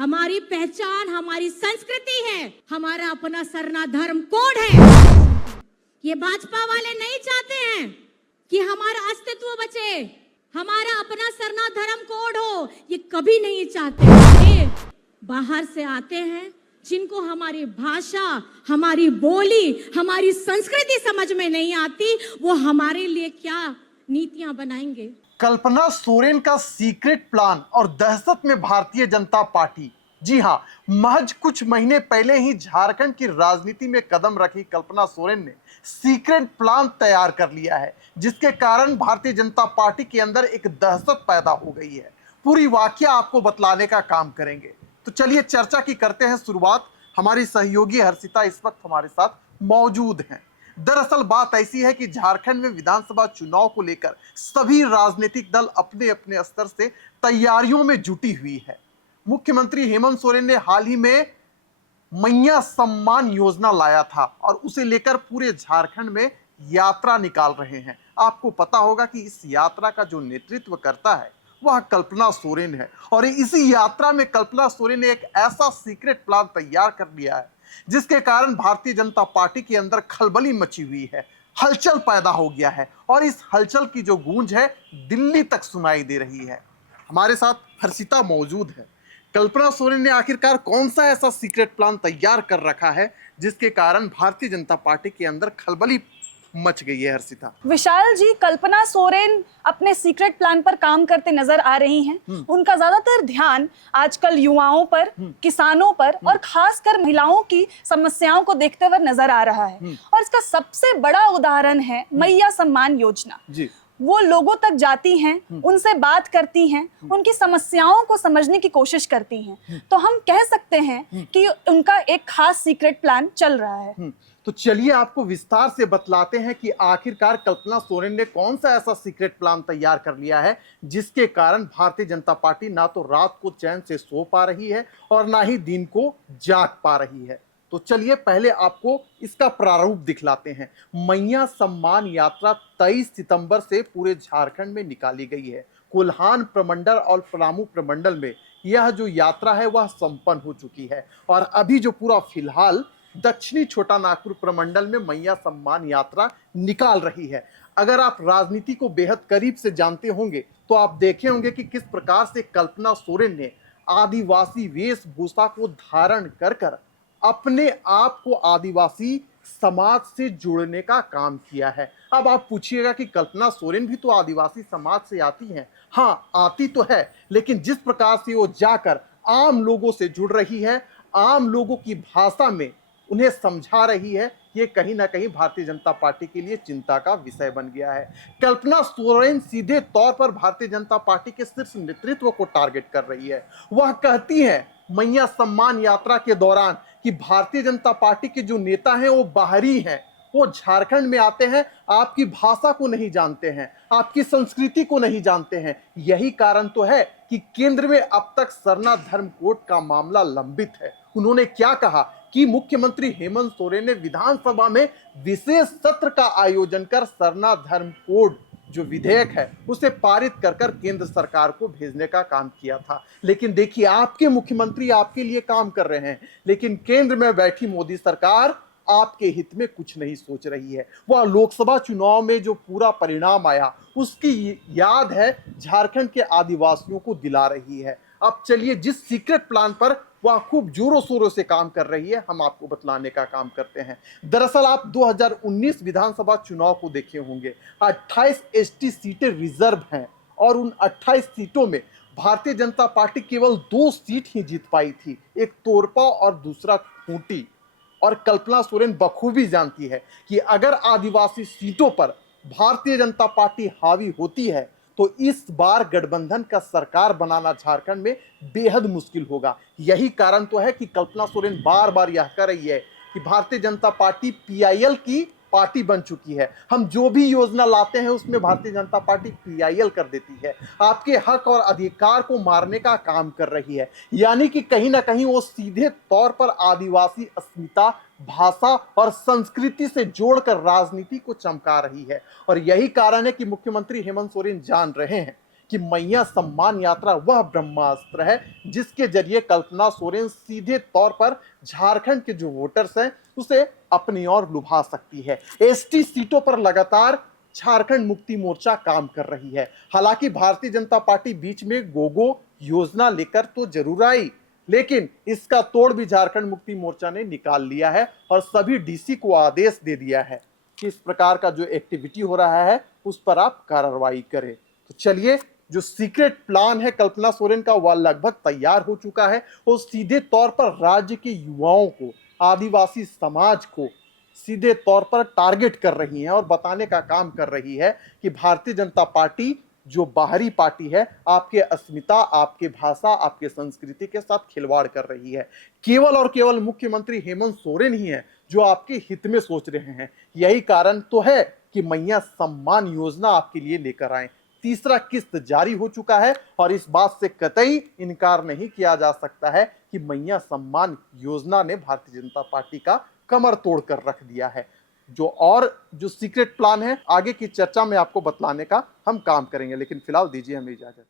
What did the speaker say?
हमारी पहचान, हमारी संस्कृति है, हमारा अपना सरना धर्म कोड है। ये भाजपा वाले नहीं चाहते हैं कि हमारा अस्तित्व बचे, हमारा अपना सरना धर्म कोड हो, ये कभी नहीं चाहते। ये बाहर से आते हैं जिनको हमारी भाषा, हमारी बोली, हमारी संस्कृति समझ में नहीं आती, वो हमारे लिए क्या नीतियां बनाएंगे। कल्पना सोरेन का सीक्रेट प्लान और दहशत में भारतीय जनता पार्टी। जी हां, महज कुछ महीने पहले ही झारखंड की राजनीति में कदम रखी कल्पना सोरेन ने सीक्रेट प्लान तैयार कर लिया है, जिसके कारण भारतीय जनता पार्टी के अंदर एक दहशत पैदा हो गई है। पूरी वाकया आपको बतलाने का काम करेंगे, तो चलिए चर्चा की करते हैं शुरुआत। हमारी सहयोगी हर्षिता इस वक्त हमारे साथ मौजूद हैं। दरअसल बात ऐसी है कि झारखंड में विधानसभा चुनाव को लेकर सभी राजनीतिक दल अपने अपने स्तर से तैयारियों में जुटी हुई है। मुख्यमंत्री हेमंत सोरेन ने हाल ही में मैया सम्मान योजना लाया था और उसे लेकर पूरे झारखंड में यात्रा निकाल रहे हैं। आपको पता होगा कि इस यात्रा का जो नेतृत्व करता है वह कल्पना सोरेन है, और इसी यात्रा में कल्पना सोरेन ने एक ऐसा सीक्रेट प्लान तैयार कर लिया है जिसके कारण भारतीय जनता पार्टी के अंदर खलबली मची हुई है, हलचल पैदा हो गया है, और इस हलचल की जो गूंज है दिल्ली तक सुनाई दे रही है। हमारे साथ हर्षिता मौजूद है। कल्पना सोरेन ने आखिरकार कौन सा ऐसा सीक्रेट प्लान तैयार कर रखा है जिसके कारण भारतीय जनता पार्टी के अंदर खलबली मच गई है? हर्षिता। विशाल जी, कल्पना सोरेन अपने सीक्रेट प्लान पर काम करते नजर आ रही हैं। उनका ज्यादातर ध्यान आजकल युवाओं पर, किसानों पर और खासकर महिलाओं की समस्याओं को देखते हुए नजर आ रहा है। और इसका सबसे बड़ा उदाहरण है मैया सम्मान योजना जी। वो लोगों तक जाती हैं, उनसे बात करती हैं, उनकी समस्याओं को समझने की कोशिश करती हैं। तो हम कह सकते हैं कि उनका एक खास सीक्रेट प्लान चल रहा है। तो चलिए आपको विस्तार से बतलाते हैं कि आखिरकार कल्पना सोरेन ने कौन सा ऐसा सीक्रेट प्लान तैयार कर लिया है जिसके कारण भारतीय जनता पार्टी ना तो रात को चैन से सो पा रही है और ना ही दिन को जाग पा रही है। तो चलिए पहले आपको इसका प्रारूप दिखलाते हैं। मैया सम्मान यात्रा 23 सितंबर से पूरे झारखंड में निकाली गई है। कोल्हान प्रमंडल और पलामू प्रमंडल में यह जो यात्रा है वह संपन्न हो चुकी है, और अभी जो पूरा फिलहाल दक्षिणी छोटा नागपुर प्रमंडल में मैया सम्मान यात्रा निकाल रही है। अगर आप राजनीति को बेहद करीब से जानते होंगे तो आप देखे होंगे कि किस प्रकार से कल्पना सोरेन ने आदिवासी वेशभूषा को धारण कर कर अपने आप को आदिवासी समाज से जोड़ने का काम किया है। अब आप पूछिएगा कि कल्पना सोरेन भी तो आदिवासी समाज से आती हैं। हाँ, आती तो है, लेकिन जिस प्रकार से वो जाकर आम लोगों से जुड़ रही है, आम लोगों की भाषा में उन्हें समझा रही है, ये कहीं ना कहीं भारतीय जनता पार्टी के लिए चिंता का विषय बन गया है। कल्पना सोरेन सीधे तौर पर भारतीय जनता पार्टी के शीर्ष नेतृत्व को टारगेट कर रही है। वह कहती है मैया सम्मान यात्रा के दौरान कि भारतीय जनता पार्टी के जो नेता हैं वो बाहरी हैं, वो झारखंड में आते हैं, आपकी भाषा को नहीं जानते हैं, आपकी संस्कृति को नहीं जानते हैं। यही कारण तो है कि केंद्र में अब तक सरना धर्म कोड का मामला लंबित है। उन्होंने क्या कहा कि मुख्यमंत्री हेमंत सोरेन ने विधानसभा में विशेष सत्र का आयोजन कर सरना धर्म कोड जो विधेयक है उसे पारित कर कर केंद्र सरकार को भेजने का काम किया था। लेकिन देखिए, आपके मुख्यमंत्री आपके लिए काम कर रहे हैं, लेकिन केंद्र में बैठी मोदी सरकार आपके हित में कुछ नहीं सोच रही है। वह लोकसभा चुनाव में जो पूरा परिणाम आया उसकी याद है झारखंड के आदिवासियों को दिला रही है। अब चलिए जिस सीक्रेट प्लान पर वह खूब जोरों शोरों से काम कर रही है हम आपको बतलाने का काम करते हैं। दरअसल आप 2019 विधानसभा चुनाव को देखे होंगे। 28 एसटी सीटें रिजर्व हैं और उन 28 सीटों में भारतीय जनता पार्टी केवल 2 सीट ही जीत पाई थी, एक तोरपा और दूसरा खूंटी। और कल्पना सोरेन बखूबी जानती है कि अगर आदिवासी सीटों पर भारतीय जनता पार्टी हावी होती है तो इस बार गठबंधन का सरकार बनाना झारखंड में बेहद मुश्किल होगा। यही कारण तो है कि कल्पना सोरेन बार बार यह कह रही है कि भारतीय जनता पार्टी पीआईएल की पार्टी बन चुकी है। हम जो भी योजना लाते हैं उसमें भारतीय जनता पार्टी पीआईएल कर देती है, आपके हक और अधिकार को मारने का काम कर रही है। यानी कि कहीं ना कहीं वो सीधे तौर पर आदिवासी अस्मिता, भाषा और संस्कृति से जोड़कर राजनीति को चमका रही है। और यही कारण है कि मुख्यमंत्री हेमंत सोरेन जान रहे हैं कि मैया सम्मान यात्रा वह ब्रह्मास्त्र है जिसके जरिए कल्पना सोरेन सीधे तौर पर झारखंड के जो वोटर्स हैं उसे अपनी ओर लुभा सकती है। एसटी सीटों पर लगातार झारखंड मुक्ति मोर्चा काम कर रही है। हालांकि भारतीय जनता पार्टी बीच में गोगो योजना लेकर तो जरूर आई, लेकिन इसका तोड़ भी झारखंड मुक्ति मोर्चा ने निकाल लिया है और सभी डीसी को आदेश दे दिया है कि इस प्रकार का जो एक्टिविटी हो रहा है उस पर आप कार्रवाई करें। तो चलिए, जो सीक्रेट प्लान है कल्पना सोरेन का वह लगभग तैयार हो चुका है और सीधे तौर पर राज्य के युवाओं को, आदिवासी समाज को सीधे तौर पर टारगेट कर रही है और बताने का काम कर रही है कि भारतीय जनता पार्टी जो बाहरी पार्टी है आपके अस्मिता, आपके भाषा, आपके संस्कृति के साथ खिलवाड़ कर रही है। केवल और केवल मुख्यमंत्री हेमंत सोरेन ही है जो आपके हित में सोच रहे हैं। यही कारण तो है कि मैया सम्मान योजना आपके लिए लेकर आए। तीसरा किस्त जारी हो चुका है और इस बात से कतई इनकार नहीं किया जा सकता है कि मैया सम्मान योजना ने भारतीय जनता पार्टी का कमर तोड़ कर रख दिया है। जो सीक्रेट प्लान है आगे की चर्चा में आपको बतलाने का हम काम करेंगे, लेकिन फिलहाल दीजिए हमें इजाजत।